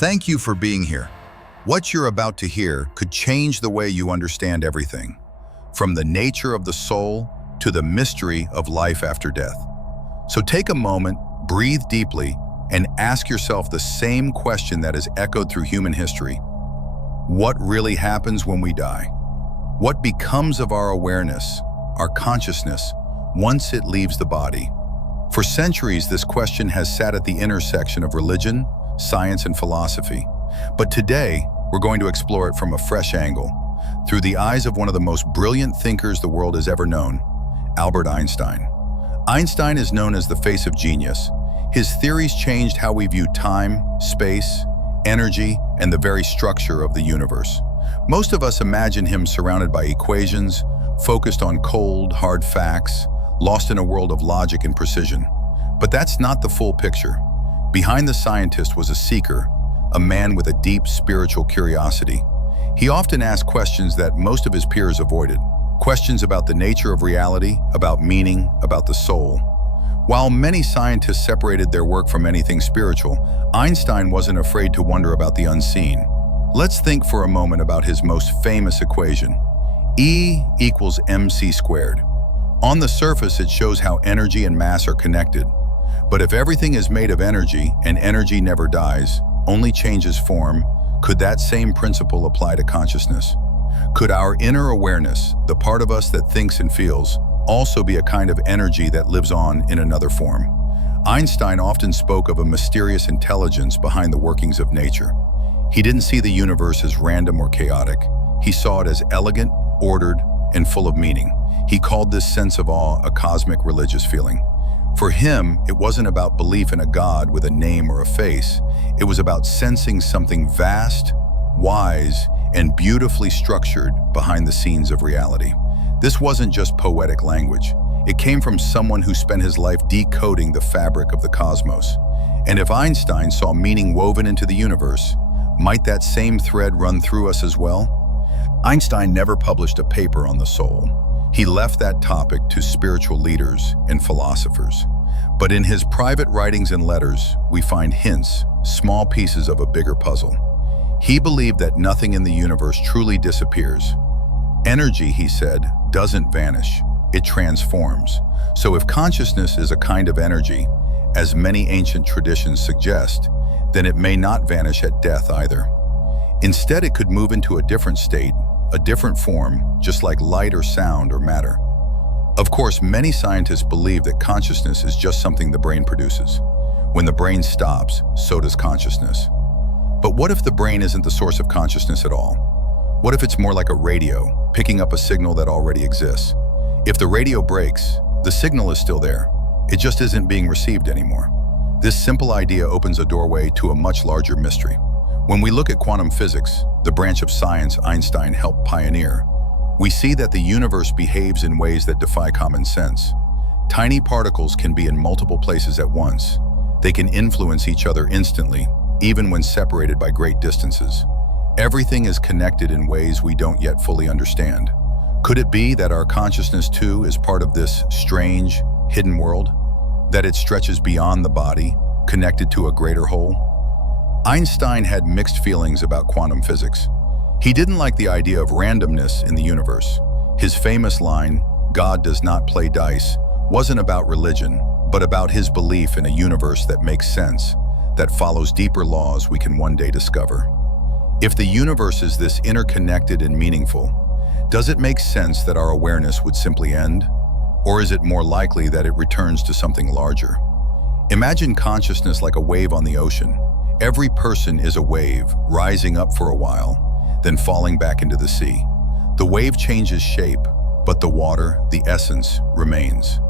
Thank you for being here. What you're about to hear could change the way you understand everything, from the nature of the soul to the mystery of life after death. So take a moment, breathe deeply, and ask yourself the same question that has echoed through human history. What really happens when we die? What becomes of our awareness, our consciousness, once it leaves the body? For centuries, this question has sat at the intersection of religion, science, and philosophy. But today, we're going to explore it from a fresh angle, through the eyes of one of the most brilliant thinkers the world has ever known, Albert Einstein. Einstein is known as the face of genius. His theories changed how we view time, space, energy, and the very structure of the universe. Most of us imagine him surrounded by equations, focused on cold, hard facts, lost in a world of logic and precision. But that's not the full picture. Behind the scientist was a seeker, a man with a deep spiritual curiosity. He often asked questions that most of his peers avoided. Questions about the nature of reality, about meaning, about the soul. While many scientists separated their work from anything spiritual, Einstein wasn't afraid to wonder about the unseen. Let's think for a moment about his most famous equation, E equals mc squared. On the surface, it shows how energy and mass are connected. But if everything is made of energy and energy never dies, only changes form, could that same principle apply to consciousness? Could our inner awareness, the part of us that thinks and feels, also be a kind of energy that lives on in another form? Einstein often spoke of a mysterious intelligence behind the workings of nature. He didn't see the universe as random or chaotic. He saw it as elegant, ordered, and full of meaning. He called this sense of awe a cosmic religious feeling. For him, it wasn't about belief in a god with a name or a face. It was about sensing something vast, wise, and beautifully structured behind the scenes of reality. This wasn't just poetic language. It came from someone who spent his life decoding the fabric of the cosmos. And if Einstein saw meaning woven into the universe, might that same thread run through us as well? Einstein never published a paper on the soul. He left that topic to spiritual leaders and philosophers. But in his private writings and letters, we find hints, small pieces of a bigger puzzle. He believed that nothing in the universe truly disappears. Energy, he said, doesn't vanish, it transforms. So if consciousness is a kind of energy, as many ancient traditions suggest, then it may not vanish at death either. Instead, it could move into a different state, a different form, just like light or sound or matter. Of course, many scientists believe that consciousness is just something the brain produces. When the brain stops, so does consciousness. But what if the brain isn't the source of consciousness at all? What if it's more like a radio, picking up a signal that already exists? If the radio breaks, the signal is still there. It just isn't being received anymore. This simple idea opens a doorway to a much larger mystery. When we look at quantum physics, the branch of science Einstein helped pioneer, we see that the universe behaves in ways that defy common sense. Tiny particles can be in multiple places at once. They can influence each other instantly, even when separated by great distances. Everything is connected in ways we don't yet fully understand. Could it be that our consciousness too is part of this strange, hidden world? That it stretches beyond the body, connected to a greater whole? Einstein had mixed feelings about quantum physics. He didn't like the idea of randomness in the universe. His famous line, "God does not play dice," wasn't about religion, but about his belief in a universe that makes sense, that follows deeper laws we can one day discover. If the universe is this interconnected and meaningful, does it make sense that our awareness would simply end? Or is it more likely that it returns to something larger? Imagine consciousness like a wave on the ocean. Every person is a wave, rising up for a while, then falling back into the sea. The wave changes shape, but the water, the essence, remains.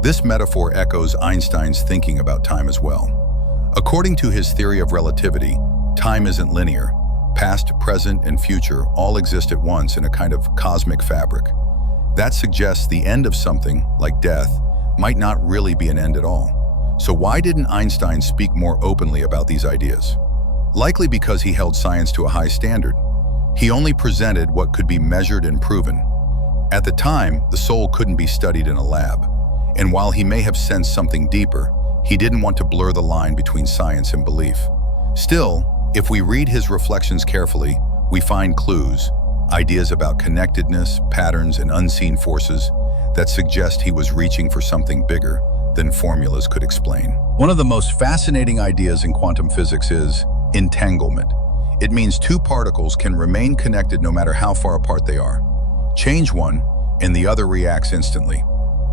This metaphor echoes Einstein's thinking about time as well. According to his theory of relativity, time isn't linear. Past, present, and future all exist at once in a kind of cosmic fabric. That suggests the end of something, like death, might not really be an end at all. So why didn't Einstein speak more openly about these ideas? Likely because he held science to a high standard. He only presented what could be measured and proven. At the time, the soul couldn't be studied in a lab. And while he may have sensed something deeper, he didn't want to blur the line between science and belief. Still, If we read his reflections carefully, we find clues, ideas about connectedness, patterns, and unseen forces that suggest he was reaching for something bigger than formulas could explain. One of the most fascinating ideas in quantum physics is entanglement. It means two particles can remain connected no matter how far apart they are. Change one, and the other reacts instantly.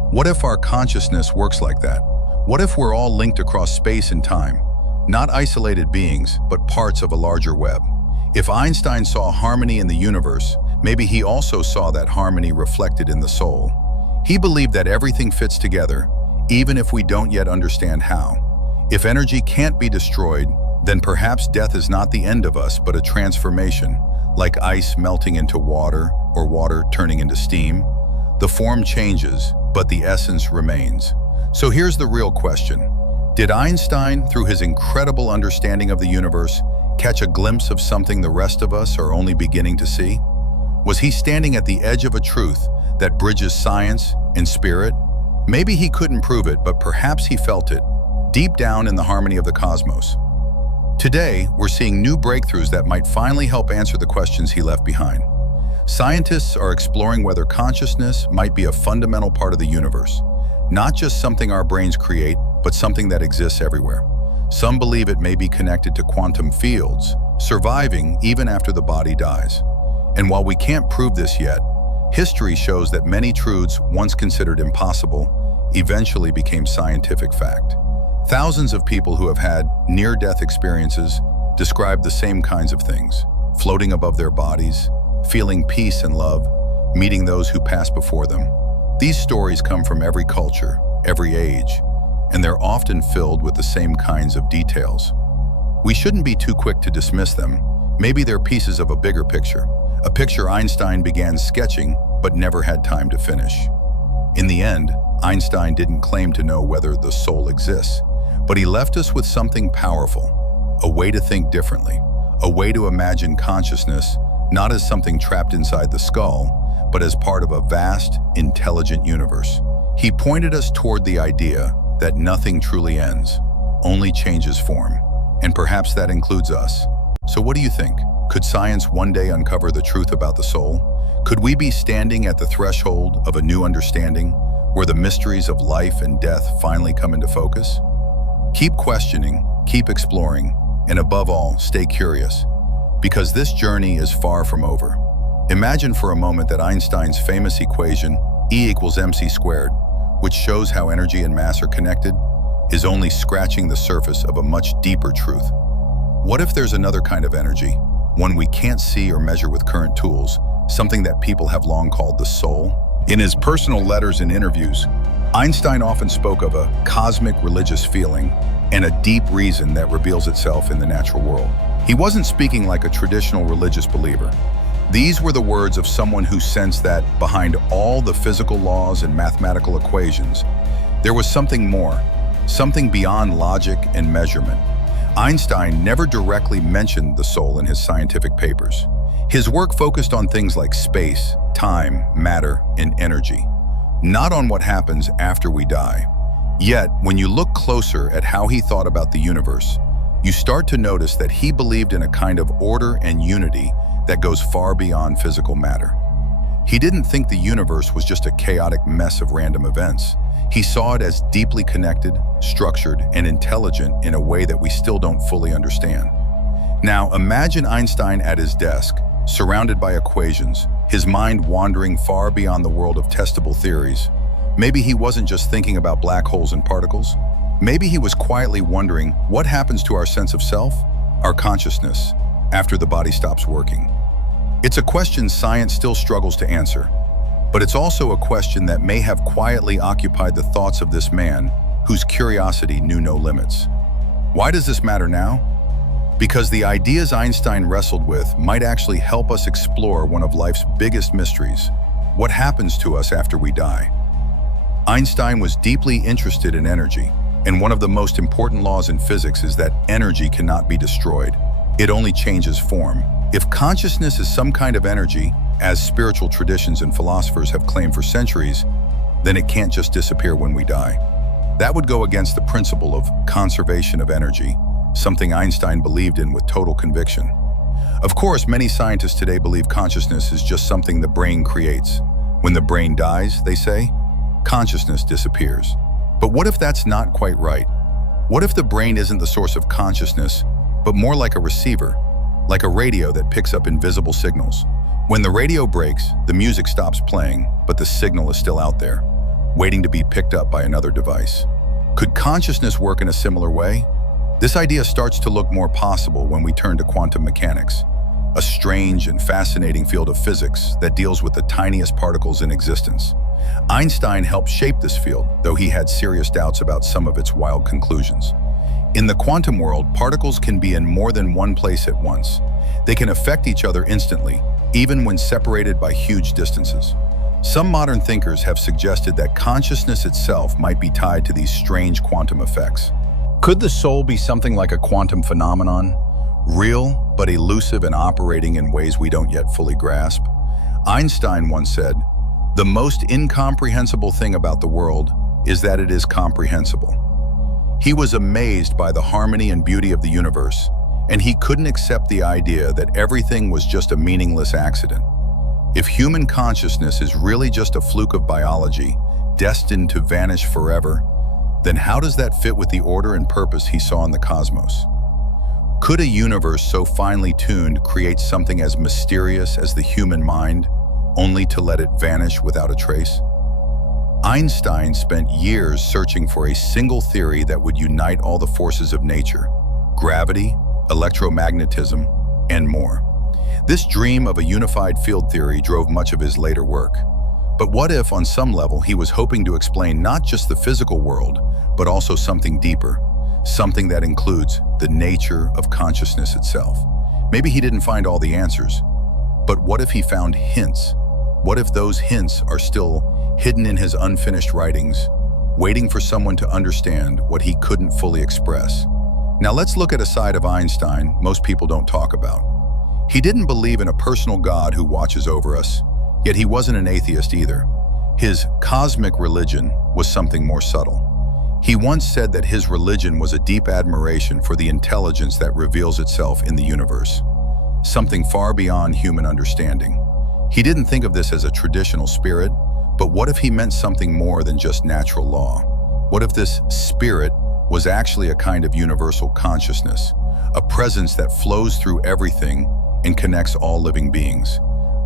What if our consciousness works like that? What if we're all linked across space and time? Not isolated beings, but parts of a larger web. If Einstein saw harmony in the universe, maybe he also saw that harmony reflected in the soul. He believed that everything fits together, even if we don't yet understand how. If energy can't be destroyed, then perhaps death is not the end of us, but a transformation, like ice melting into water or water turning into steam. The form changes, but the essence remains. So here's the real question. Did Einstein, through his incredible understanding of the universe, catch a glimpse of something the rest of us are only beginning to see? Was he standing at the edge of a truth that bridges science and spirit? Maybe he couldn't prove it, but perhaps he felt it, deep down in the harmony of the cosmos. Today, we're seeing new breakthroughs that might finally help answer the questions he left behind. Scientists are exploring whether consciousness might be a fundamental part of the universe, not just something our brains create, but something that exists everywhere. Some believe it may be connected to quantum fields, surviving even after the body dies. And while we can't prove this yet, history shows that many truths once considered impossible eventually became scientific fact. Thousands of people who have had near-death experiences describe the same kinds of things: floating above their bodies, feeling peace and love, meeting those who passed before them. These stories come from every culture, every age, and they're often filled with the same kinds of details. We shouldn't be too quick to dismiss them. Maybe they're pieces of a bigger picture, a picture Einstein began sketching but never had time to finish. In the end, Einstein didn't claim to know whether the soul exists, but he left us with something powerful, a way to think differently, a way to imagine consciousness not as something trapped inside the skull, but as part of a vast, intelligent universe. He pointed us toward the idea that nothing truly ends, only changes form, and perhaps that includes us. So what do you think? Could science one day uncover the truth about the soul? Could we be standing at the threshold of a new understanding, where the mysteries of life and death finally come into focus? Keep questioning, keep exploring, and above all, stay curious, because this journey is far from over. Imagine for a moment that Einstein's famous equation, E equals mc squared, which shows how energy and mass are connected, is only scratching the surface of a much deeper truth. What if there's another kind of energy, one we can't see or measure with current tools, something that people have long called the soul? In his personal letters and interviews, Einstein often spoke of a cosmic religious feeling and a deep reason that reveals itself in the natural world. He wasn't speaking like a traditional religious believer. These were the words of someone who sensed that behind all the physical laws and mathematical equations, there was something more, something beyond logic and measurement. Einstein never directly mentioned the soul in his scientific papers. His work focused on things like space, time, matter, and energy, not on what happens after we die. Yet, when you look closer at how he thought about the universe, you start to notice that he believed in a kind of order and unity that goes far beyond physical matter. He didn't think the universe was just a chaotic mess of random events. He saw it as deeply connected, structured, and intelligent in a way that we still don't fully understand. Now, imagine Einstein at his desk, surrounded by equations, his mind wandering far beyond the world of testable theories. Maybe he wasn't just thinking about black holes and particles. Maybe he was quietly wondering what happens to our sense of self, our consciousness, after the body stops working. It's a question science still struggles to answer, but it's also a question that may have quietly occupied the thoughts of this man whose curiosity knew no limits. Why does this matter now? Because the ideas Einstein wrestled with might actually help us explore one of life's biggest mysteries: what happens to us after we die? Einstein was deeply interested in energy, and one of the most important laws in physics is that energy cannot be destroyed. It only changes form. If consciousness is some kind of energy, as spiritual traditions and philosophers have claimed for centuries, then it can't just disappear when we die. That would go against the principle of conservation of energy, something Einstein believed in with total conviction. Of course, many scientists today believe consciousness is just something the brain creates. When the brain dies, they say, consciousness disappears. But what if that's not quite right? What if the brain isn't the source of consciousness, but more like a receiver, like a radio that picks up invisible signals? When the radio breaks, the music stops playing, but the signal is still out there, waiting to be picked up by another device. Could consciousness work in a similar way? This idea starts to look more possible when we turn to quantum mechanics, a strange and fascinating field of physics that deals with the tiniest particles in existence. Einstein helped shape this field, though he had serious doubts about some of its wild conclusions. In the quantum world, particles can be in more than one place at once. They can affect each other instantly, even when separated by huge distances. Some modern thinkers have suggested that consciousness itself might be tied to these strange quantum effects. Could the soul be something like a quantum phenomenon, real but elusive and operating in ways we don't yet fully grasp? Einstein once said, "The most incomprehensible thing about the world is that it is comprehensible." He was amazed by the harmony and beauty of the universe, and he couldn't accept the idea that everything was just a meaningless accident. If human consciousness is really just a fluke of biology, destined to vanish forever, then how does that fit with the order and purpose he saw in the cosmos? Could a universe so finely tuned create something as mysterious as the human mind, only to let it vanish without a trace? Einstein spent years searching for a single theory that would unite all the forces of nature: gravity, electromagnetism, and more. This dream of a unified field theory drove much of his later work. But what if, on some level, he was hoping to explain not just the physical world, but also something deeper, something that includes the nature of consciousness itself? Maybe he didn't find all the answers, but what if he found hints? What if those hints are still hidden in his unfinished writings, waiting for someone to understand what he couldn't fully express? Now let's look at a side of Einstein most people don't talk about. He didn't believe in a personal God who watches over us, yet he wasn't an atheist either. His cosmic religion was something more subtle. He once said that his religion was a deep admiration for the intelligence that reveals itself in the universe, something far beyond human understanding. He didn't think of this as a traditional spirit, but what if he meant something more than just natural law? What if this spirit was actually a kind of universal consciousness, a presence that flows through everything and connects all living beings?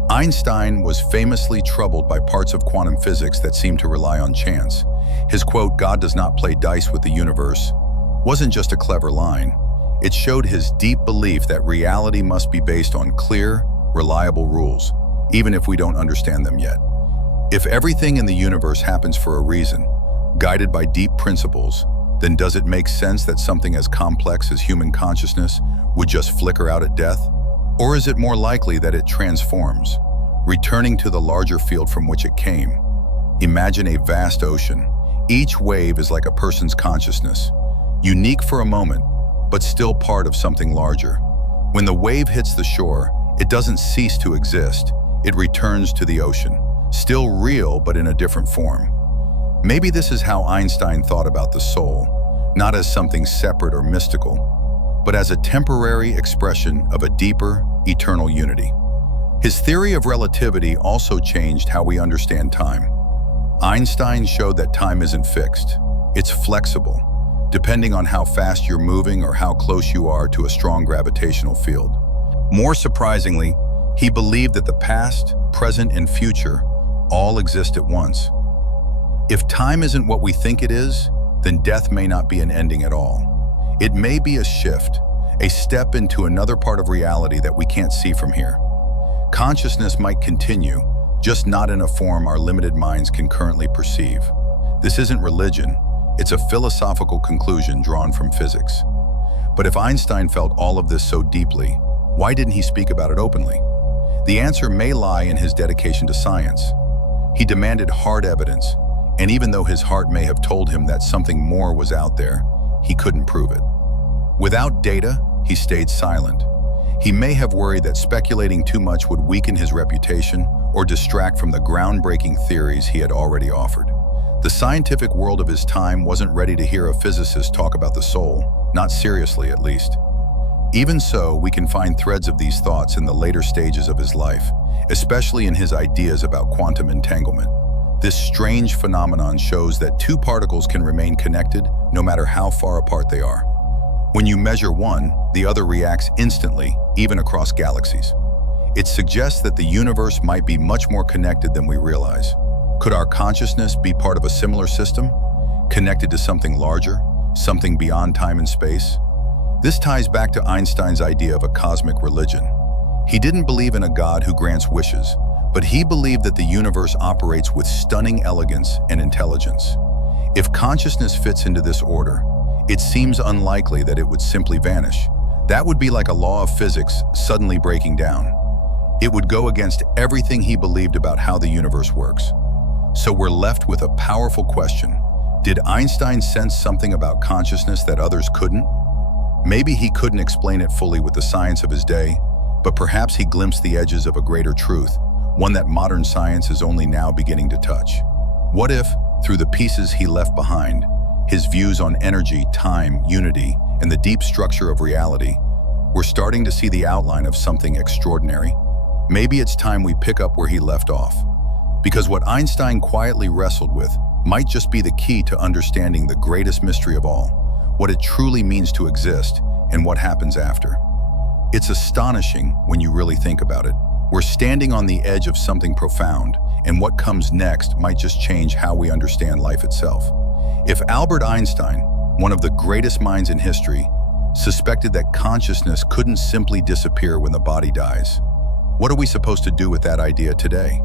Einstein was famously troubled by parts of quantum physics that seemed to rely on chance. His quote, "God does not play dice with the universe," wasn't just a clever line. It showed his deep belief that reality must be based on clear, reliable rules, even if we don't understand them yet. If everything in the universe happens for a reason, guided by deep principles, then does it make sense that something as complex as human consciousness would just flicker out at death? Or is it more likely that it transforms, returning to the larger field from which it came? Imagine a vast ocean. Each wave is like a person's consciousness, unique for a moment, but still part of something larger. When the wave hits the shore, it doesn't cease to exist. It returns to the ocean, still real but in a different form. Maybe this is how Einstein thought about the soul, not as something separate or mystical, but as a temporary expression of a deeper, eternal unity. His theory of relativity also changed how we understand time. Einstein showed that time isn't fixed. It's flexible, depending on how fast you're moving or how close you are to a strong gravitational field. More surprisingly, he believed that the past, present, and future all exist at once. If time isn't what we think it is, then death may not be an ending at all. It may be a shift, a step into another part of reality that we can't see from here. Consciousness might continue, just not in a form our limited minds can currently perceive. This isn't religion, it's a philosophical conclusion drawn from physics. But if Einstein felt all of this so deeply, why didn't he speak about it openly? The answer may lie in his dedication to science. He demanded hard evidence, and even though his heart may have told him that something more was out there, he couldn't prove it. Without data, he stayed silent. He may have worried that speculating too much would weaken his reputation or distract from the groundbreaking theories he had already offered. The scientific world of his time wasn't ready to hear a physicist talk about the soul, not seriously at least. Even so, we can find threads of these thoughts in the later stages of his life, especially in his ideas about quantum entanglement. This strange phenomenon shows that two particles can remain connected no matter how far apart they are. When you measure one, the other reacts instantly, even across galaxies. It suggests that the universe might be much more connected than we realize. Could our consciousness be part of a similar system, connected to something larger, something beyond time and space? This ties back to Einstein's idea of a cosmic religion. He didn't believe in a God who grants wishes, but he believed that the universe operates with stunning elegance and intelligence. If consciousness fits into this order, it seems unlikely that it would simply vanish. That would be like a law of physics suddenly breaking down. It would go against everything he believed about how the universe works. So we're left with a powerful question. Did Einstein sense something about consciousness that others couldn't? Maybe he couldn't explain it fully with the science of his day, but perhaps he glimpsed the edges of a greater truth, one that modern science is only now beginning to touch. What if, through the pieces he left behind, his views on energy, time, unity, and the deep structure of reality, we're starting to see the outline of something extraordinary? Maybe it's time we pick up where he left off. Because what Einstein quietly wrestled with might just be the key to understanding the greatest mystery of all, what it truly means to exist and what happens after. It's astonishing when you really think about it. We're standing on the edge of something profound, and what comes next might just change how we understand life itself. If Albert Einstein, one of the greatest minds in history, suspected that consciousness couldn't simply disappear when the body dies, what are we supposed to do with that idea today?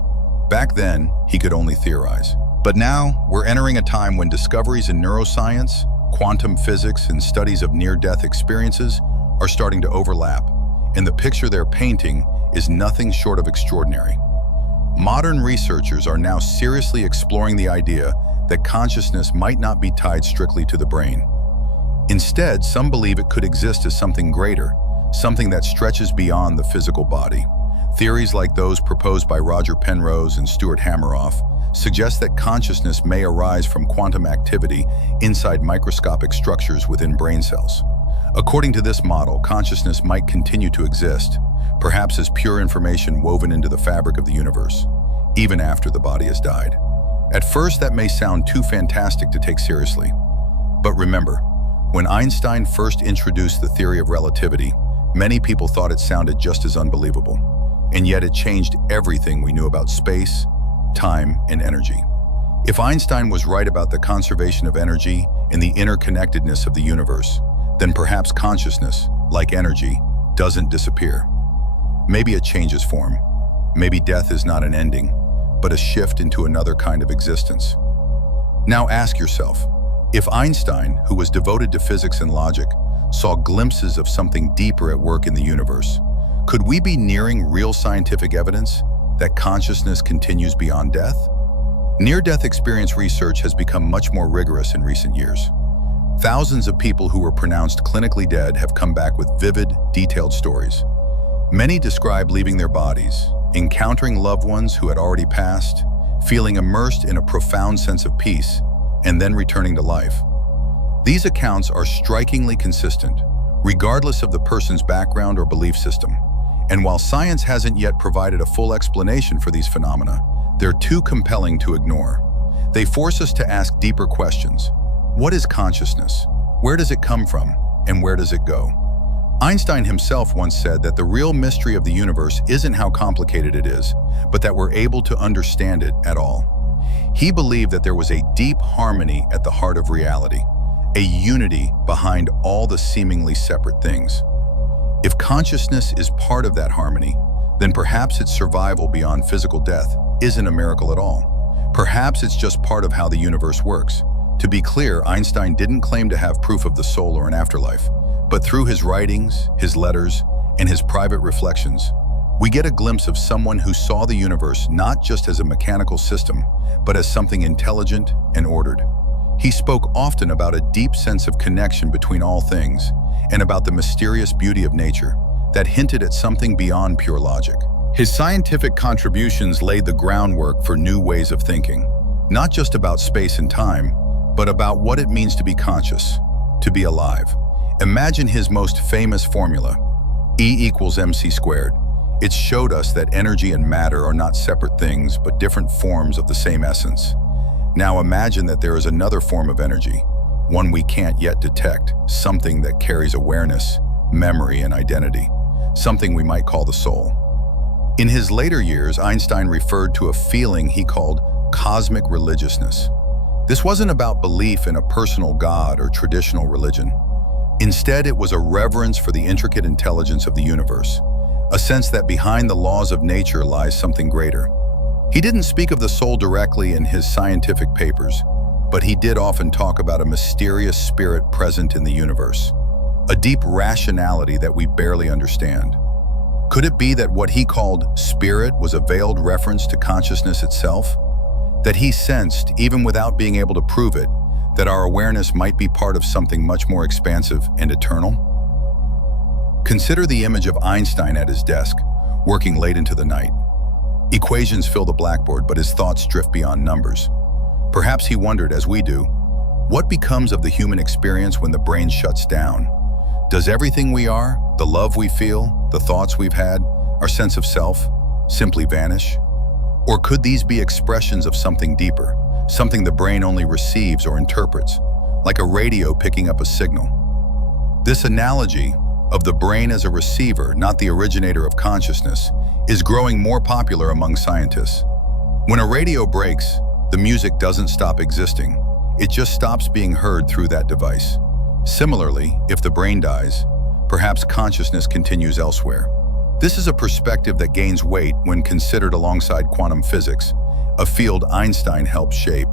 Back then, he could only theorize. But now, we're entering a time when discoveries in neuroscience, quantum physics, and studies of near-death experiences are starting to overlap, and the picture they're painting is nothing short of extraordinary. Modern researchers are now seriously exploring the idea that consciousness might not be tied strictly to the brain. Instead, some believe it could exist as something greater, something that stretches beyond the physical body. Theories like those proposed by Roger Penrose and Stuart Hameroff suggest that consciousness may arise from quantum activity inside microscopic structures within brain cells. According to this model, consciousness might continue to exist, perhaps as pure information woven into the fabric of the universe, even after the body has died. At first, that may sound too fantastic to take seriously. But remember, when Einstein first introduced the theory of relativity, many people thought it sounded just as unbelievable. And yet it changed everything we knew about space, time, and energy. If Einstein was right about the conservation of energy and the interconnectedness of the universe, then perhaps consciousness, like energy, doesn't disappear. Maybe it changes form. Maybe death is not an ending, but a shift into another kind of existence. Now ask yourself, if Einstein, who was devoted to physics and logic, saw glimpses of something deeper at work in the universe, could we be nearing real scientific evidence that consciousness continues beyond death? Near-death experience research has become much more rigorous in recent years. Thousands of people who were pronounced clinically dead have come back with vivid, detailed stories. Many describe leaving their bodies, encountering loved ones who had already passed, feeling immersed in a profound sense of peace, and then returning to life. These accounts are strikingly consistent, regardless of the person's background or belief system. And while science hasn't yet provided a full explanation for these phenomena, they're too compelling to ignore. They force us to ask deeper questions. What is consciousness? Where does it come from? And where does it go? Einstein himself once said that the real mystery of the universe isn't how complicated it is, but that we're able to understand it at all. He believed that there was a deep harmony at the heart of reality, a unity behind all the seemingly separate things. If consciousness is part of that harmony, then perhaps its survival beyond physical death isn't a miracle at all. Perhaps it's just part of how the universe works. To be clear, Einstein didn't claim to have proof of the soul or an afterlife, but through his writings, his letters, and his private reflections, we get a glimpse of someone who saw the universe not just as a mechanical system, but as something intelligent and ordered. He spoke often about a deep sense of connection between all things, and about the mysterious beauty of nature that hinted at something beyond pure logic. His scientific contributions laid the groundwork for new ways of thinking, not just about space and time, but about what it means to be conscious, to be alive. Imagine his most famous formula, E equals mc squared. It showed us that energy and matter are not separate things, but different forms of the same essence. Now imagine that there is another form of energy, one we can't yet detect, something that carries awareness, memory, and identity, something we might call the soul. In his later years, Einstein referred to a feeling he called cosmic religiousness. This wasn't about belief in a personal God or traditional religion. Instead, it was a reverence for the intricate intelligence of the universe, a sense that behind the laws of nature lies something greater. He didn't speak of the soul directly in his scientific papers, but he did often talk about a mysterious spirit present in the universe, a deep rationality that we barely understand. Could it be that what he called spirit was a veiled reference to consciousness itself? That he sensed, even without being able to prove it, that our awareness might be part of something much more expansive and eternal? Consider the image of Einstein at his desk, working late into the night. Equations fill the blackboard, but his thoughts drift beyond numbers. Perhaps he wondered, as we do, what becomes of the human experience when the brain shuts down? Does everything we are, the love we feel, the thoughts we've had, our sense of self, simply vanish? Or could these be expressions of something deeper, something the brain only receives or interprets, like a radio picking up a signal? This analogy of the brain as a receiver, not the originator of consciousness, is growing more popular among scientists. When a radio breaks, the music doesn't stop existing. It just stops being heard through that device. Similarly, if the brain dies, perhaps consciousness continues elsewhere. This is a perspective that gains weight when considered alongside quantum physics, a field Einstein helped shape.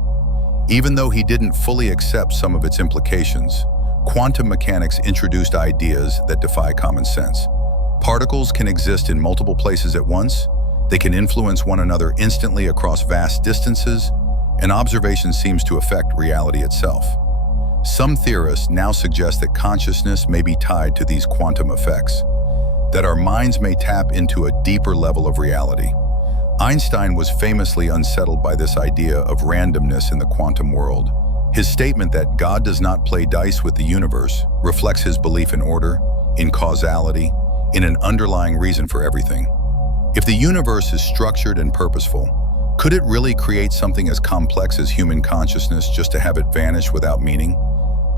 Even though he didn't fully accept some of its implications, quantum mechanics introduced ideas that defy common sense. Particles can exist in multiple places at once, they can influence one another instantly across vast distances, and observation seems to affect reality itself. Some theorists now suggest that consciousness may be tied to these quantum effects, that our minds may tap into a deeper level of reality. Einstein was famously unsettled by this idea of randomness in the quantum world. His statement that God does not play dice with the universe reflects his belief in order, in causality, in an underlying reason for everything. If the universe is structured and purposeful, could it really create something as complex as human consciousness just to have it vanish without meaning?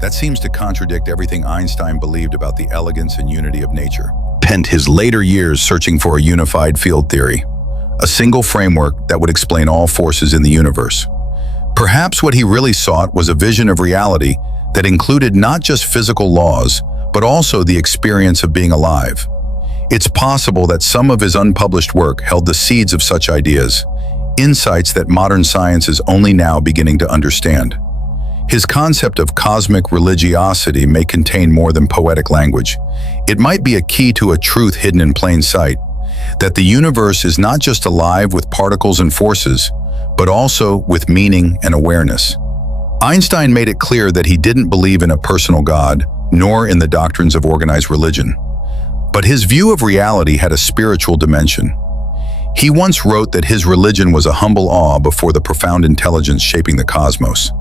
That seems to contradict everything Einstein believed about the elegance and unity of nature. Spent his later years searching for a unified field theory, a single framework that would explain all forces in the universe. Perhaps what he really sought was a vision of reality that included not just physical laws, but also the experience of being alive. It's possible that some of his unpublished work held the seeds of such ideas, insights that modern science is only now beginning to understand. His concept of cosmic religiosity may contain more than poetic language. It might be a key to a truth hidden in plain sight, that the universe is not just alive with particles and forces, but also with meaning and awareness. Einstein made it clear that he didn't believe in a personal God, nor in the doctrines of organized religion. But his view of reality had a spiritual dimension. He once wrote that his religion was a humble awe before the profound intelligence shaping the cosmos.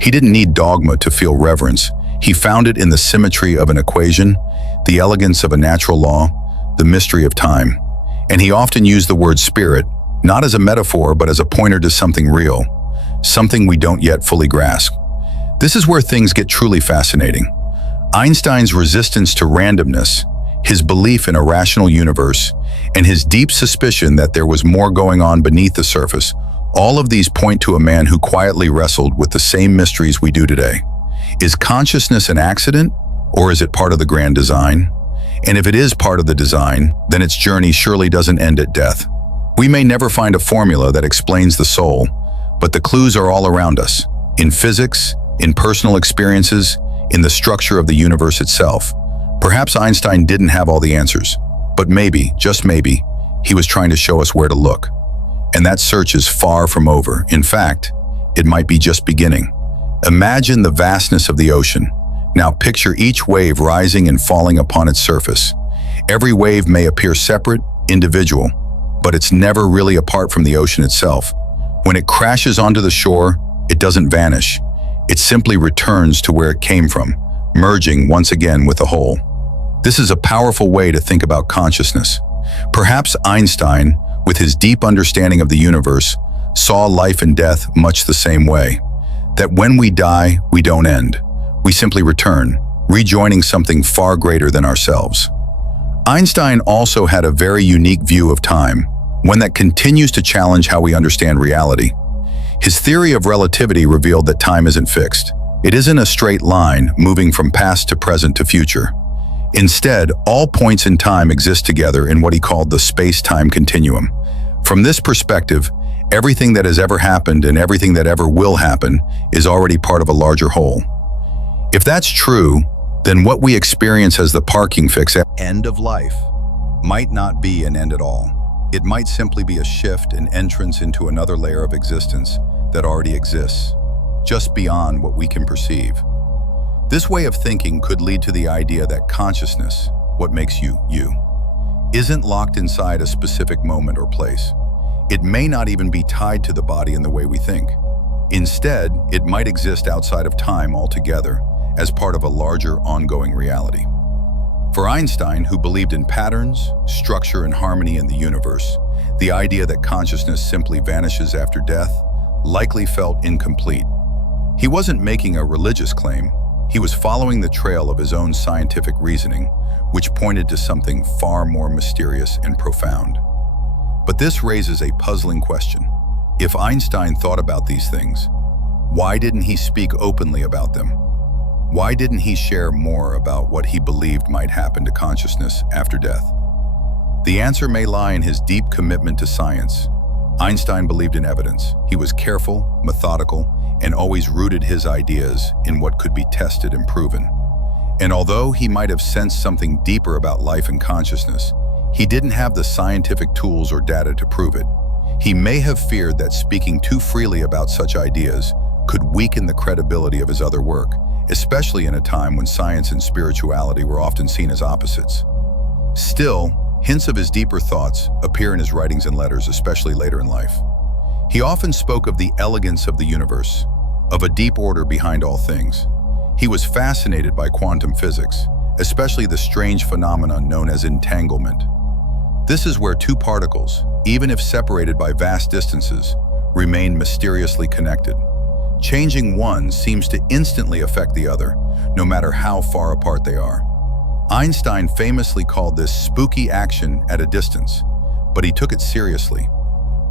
He didn't need dogma to feel reverence. He found it in the symmetry of an equation, the elegance of a natural law, the mystery of time. And he often used the word spirit, not as a metaphor, but as a pointer to something real, something we don't yet fully grasp. This is where things get truly fascinating. Einstein's resistance to randomness, his belief in a rational universe, and his deep suspicion that there was more going on beneath the surface, all of these point to a man who quietly wrestled with the same mysteries we do today. Is consciousness an accident, or is it part of the grand design? And if it is part of the design, then its journey surely doesn't end at death. We may never find a formula that explains the soul, but the clues are all around us, in physics, in personal experiences, in the structure of the universe itself. Perhaps Einstein didn't have all the answers, but maybe, just maybe, he was trying to show us where to look. And that search is far from over. In fact, it might be just beginning. Imagine the vastness of the ocean. Now picture each wave rising and falling upon its surface. Every wave may appear separate, individual, but it's never really apart from the ocean itself. When it crashes onto the shore, it doesn't vanish. It simply returns to where it came from, merging once again with the whole. This is a powerful way to think about consciousness. Perhaps Einstein, with his deep understanding of the universe, saw life and death much the same way. That when we die, we don't end. We simply return, rejoining something far greater than ourselves. Einstein also had a very unique view of time, one that continues to challenge how we understand reality. His theory of relativity revealed that time isn't fixed. It isn't a straight line moving from past to present to future. Instead, all points in time exist together in what he called the space-time continuum. From this perspective, everything that has ever happened and everything that ever will happen is already part of a larger whole. If that's true, then what we experience as the parking fix at end of life might not be an end at all. It might simply be a shift, an entrance into another layer of existence that already exists, just beyond what we can perceive. This way of thinking could lead to the idea that consciousness, what makes you, you, isn't locked inside a specific moment or place. It may not even be tied to the body in the way we think. Instead, it might exist outside of time altogether, as part of a larger, ongoing reality. For Einstein, who believed in patterns, structure, and harmony in the universe, the idea that consciousness simply vanishes after death likely felt incomplete. He wasn't making a religious claim. He was following the trail of his own scientific reasoning, which pointed to something far more mysterious and profound. But this raises a puzzling question. If Einstein thought about these things, why didn't he speak openly about them? Why didn't he share more about what he believed might happen to consciousness after death? The answer may lie in his deep commitment to science. Einstein believed in evidence. He was careful, methodical, and always rooted his ideas in what could be tested and proven. And although he might have sensed something deeper about life and consciousness, he didn't have the scientific tools or data to prove it. He may have feared that speaking too freely about such ideas could weaken the credibility of his other work, especially in a time when science and spirituality were often seen as opposites. Still, hints of his deeper thoughts appear in his writings and letters, especially later in life. He often spoke of the elegance of the universe, of a deep order behind all things. He was fascinated by quantum physics, especially the strange phenomenon known as entanglement. This is where two particles, even if separated by vast distances, remain mysteriously connected. Changing one seems to instantly affect the other, no matter how far apart they are. Einstein famously called this spooky action at a distance, but he took it seriously.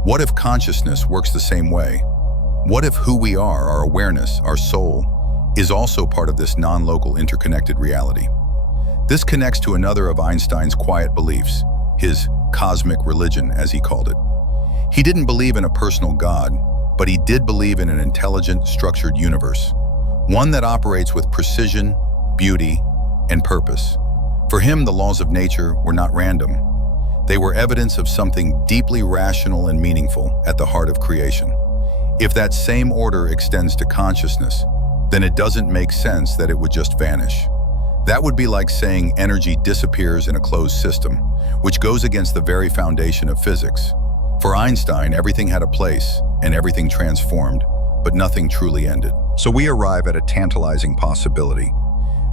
What if consciousness works the same way? What if who we are, our awareness, our soul, is also part of this non-local interconnected reality? This connects to another of Einstein's quiet beliefs, his cosmic religion, as he called it. He didn't believe in a personal God, but he did believe in an intelligent, structured universe, one that operates with precision, beauty, and purpose. For him, the laws of nature were not random. They were evidence of something deeply rational and meaningful at the heart of creation. If that same order extends to consciousness, then it doesn't make sense that it would just vanish. That would be like saying energy disappears in a closed system, which goes against the very foundation of physics. For Einstein, everything had a place and everything transformed, but nothing truly ended. So we arrive at a tantalizing possibility.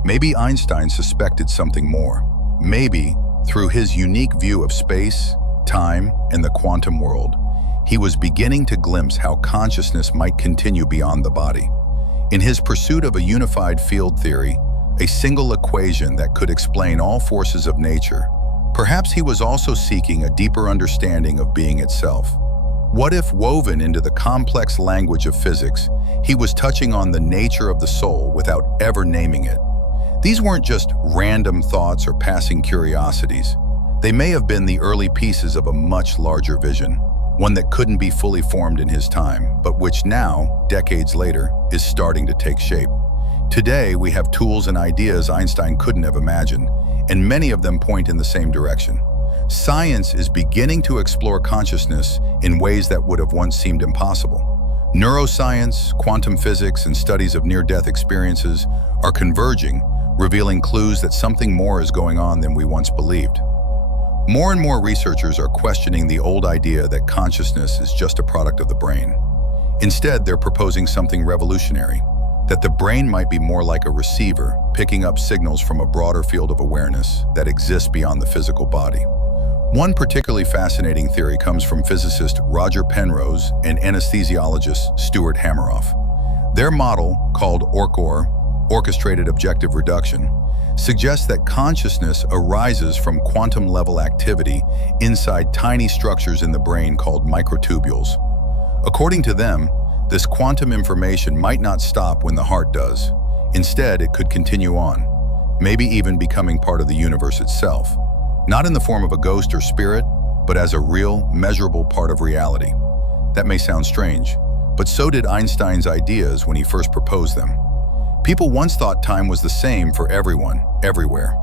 Maybe Einstein suspected something more. Maybe, through his unique view of space, time, and the quantum world, he was beginning to glimpse how consciousness might continue beyond the body. In his pursuit of a unified field theory, a single equation that could explain all forces of nature, perhaps he was also seeking a deeper understanding of being itself. What if, woven into the complex language of physics, he was touching on the nature of the soul without ever naming it? These weren't just random thoughts or passing curiosities. They may have been the early pieces of a much larger vision, one that couldn't be fully formed in his time, but which now, decades later, is starting to take shape. Today, we have tools and ideas Einstein couldn't have imagined, and many of them point in the same direction. Science is beginning to explore consciousness in ways that would have once seemed impossible. Neuroscience, quantum physics, and studies of near-death experiences are converging, revealing clues that something more is going on than we once believed. More and more researchers are questioning the old idea that consciousness is just a product of the brain. Instead, they're proposing something revolutionary, that the brain might be more like a receiver, picking up signals from a broader field of awareness that exists beyond the physical body. One particularly fascinating theory comes from physicist Roger Penrose and anesthesiologist Stuart Hameroff. Their model, called ORCOR, Orchestrated Objective Reduction, suggests that consciousness arises from quantum-level activity inside tiny structures in the brain called microtubules. According to them, this quantum information might not stop when the heart does. Instead, it could continue on, maybe even becoming part of the universe itself, not in the form of a ghost or spirit, but as a real, measurable part of reality. That may sound strange, but so did Einstein's ideas when he first proposed them. People once thought time was the same for everyone, everywhere.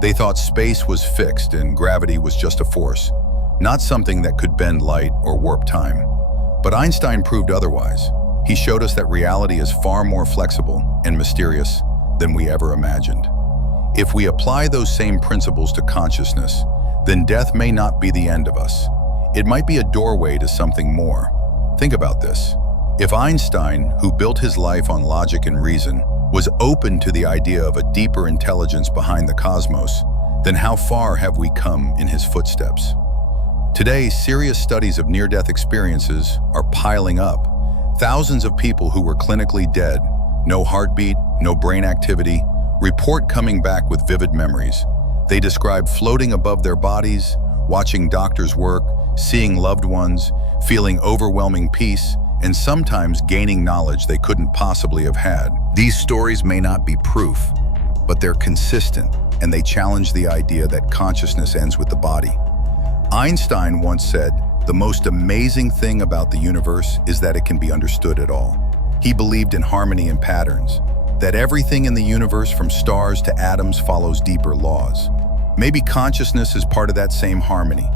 They thought space was fixed and gravity was just a force, not something that could bend light or warp time. But Einstein proved otherwise. He showed us that reality is far more flexible and mysterious than we ever imagined. If we apply those same principles to consciousness, then death may not be the end of us. It might be a doorway to something more. Think about this. If Einstein, who built his life on logic and reason, was open to the idea of a deeper intelligence behind the cosmos, then how far have we come in his footsteps? Today, serious studies of near-death experiences are piling up. Thousands of people who were clinically dead, no heartbeat, no brain activity, report coming back with vivid memories. They describe floating above their bodies, watching doctors work, seeing loved ones, feeling overwhelming peace, and sometimes gaining knowledge they couldn't possibly have had. These stories may not be proof, but they're consistent, and they challenge the idea that consciousness ends with the body. Einstein once said, "The most amazing thing about the universe is that it can be understood at all." He believed in harmony and patterns, that everything in the universe from stars to atoms follows deeper laws. Maybe consciousness is part of that same harmony.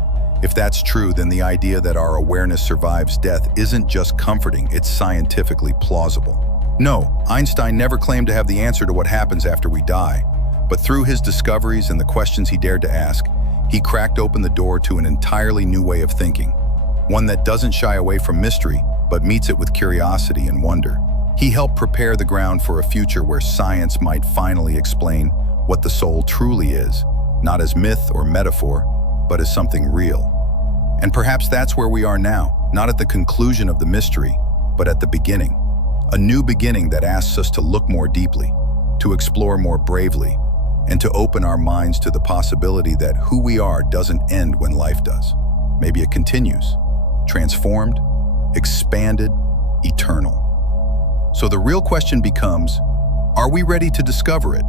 If that's true, then the idea that our awareness survives death isn't just comforting, it's scientifically plausible. No, Einstein never claimed to have the answer to what happens after we die, but through his discoveries and the questions he dared to ask, he cracked open the door to an entirely new way of thinking, one that doesn't shy away from mystery, but meets it with curiosity and wonder. He helped prepare the ground for a future where science might finally explain what the soul truly is, not as myth or metaphor, but as something real. And perhaps that's where we are now, not at the conclusion of the mystery, but at the beginning. A new beginning that asks us to look more deeply, to explore more bravely, and to open our minds to the possibility that who we are doesn't end when life does. Maybe it continues, transformed, expanded, eternal. So the real question becomes, are we ready to discover it?